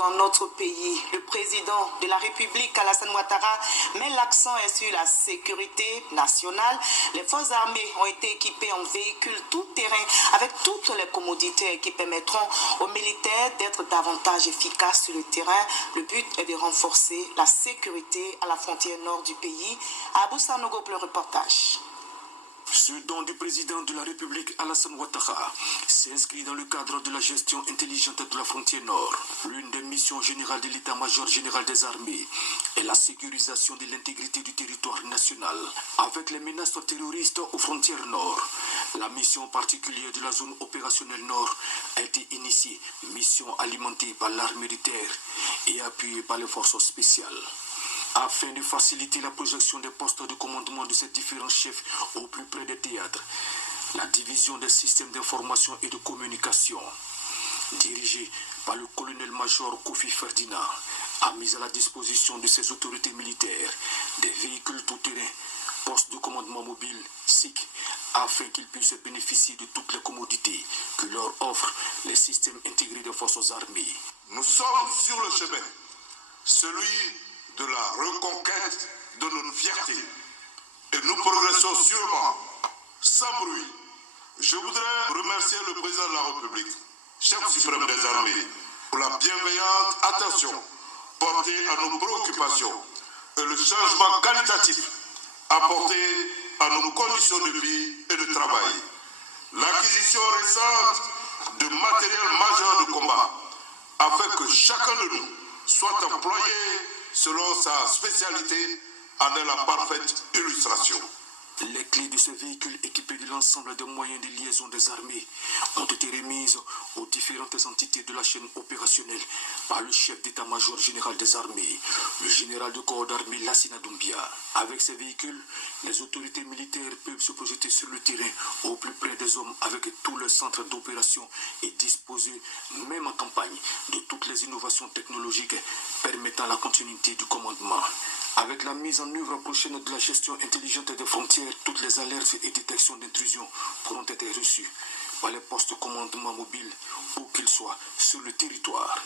Dans notre pays, le président de la République, Alassane Ouattara, met l'accent sur la sécurité nationale. Les forces armées ont été équipées en véhicules tout-terrain avec toutes les commodités qui permettront aux militaires d'être davantage efficaces sur le terrain. Le but est de renforcer la sécurité à la frontière nord du pays. À Abou Sanogo pour le reportage. Ce don du président de la République Alassane Ouattara s'inscrit dans le cadre de la gestion intelligente de la frontière nord. L'une des missions générales de l'état-major général des armées est la sécurisation de l'intégrité du territoire national avec les menaces terroristes aux frontières nord. La mission particulière de la zone opérationnelle nord a été initiée, mission alimentée par l'armée de terre et appuyée par les forces spéciales. Afin de faciliter la projection des postes de commandement de ces différents chefs au plus près des théâtres, la division des systèmes d'information et de communication, dirigée par le colonel-major Kofi Ferdinand, a mis à la disposition de ses autorités militaires des véhicules tout-terrain, postes de commandement mobile, SIC, afin qu'ils puissent bénéficier de toutes les commodités que leur offrent les systèmes intégrés des forces armées. Nous sommes sur le chemin, celui de la reconquête de notre fierté. Et nous progressons sûrement, sans bruit. Je voudrais remercier le président de la République, chef suprême des armées, pour la bienveillante attention portée à nos préoccupations et le changement qualitatif apporté à nos conditions de vie et de travail. L'acquisition récente de matériel majeur de combat afin que chacun de nous soit employé selon sa spécialité en est la parfaite illustration. Les clés de ce véhicule équipé de l'ensemble des moyens de liaison des armées ont été remises aux différentes entités de la chaîne opérationnelle par le chef d'état-major général des armées, le général de corps d'armée Lassina Doumbia. Avec ces véhicules, les autorités militaires peuvent se projeter sur le terrain au plus près des hommes avec tous les centres d'opération et disposer, même en campagne, de toutes les innovations technologiques permettant la continuité du commandement. Avec la mise en œuvre prochaine de la gestion intelligente des frontières, toutes les alertes et détections d'intrusion pourront être reçues par les postes de commandement mobile, où qu'ils soient sur le territoire.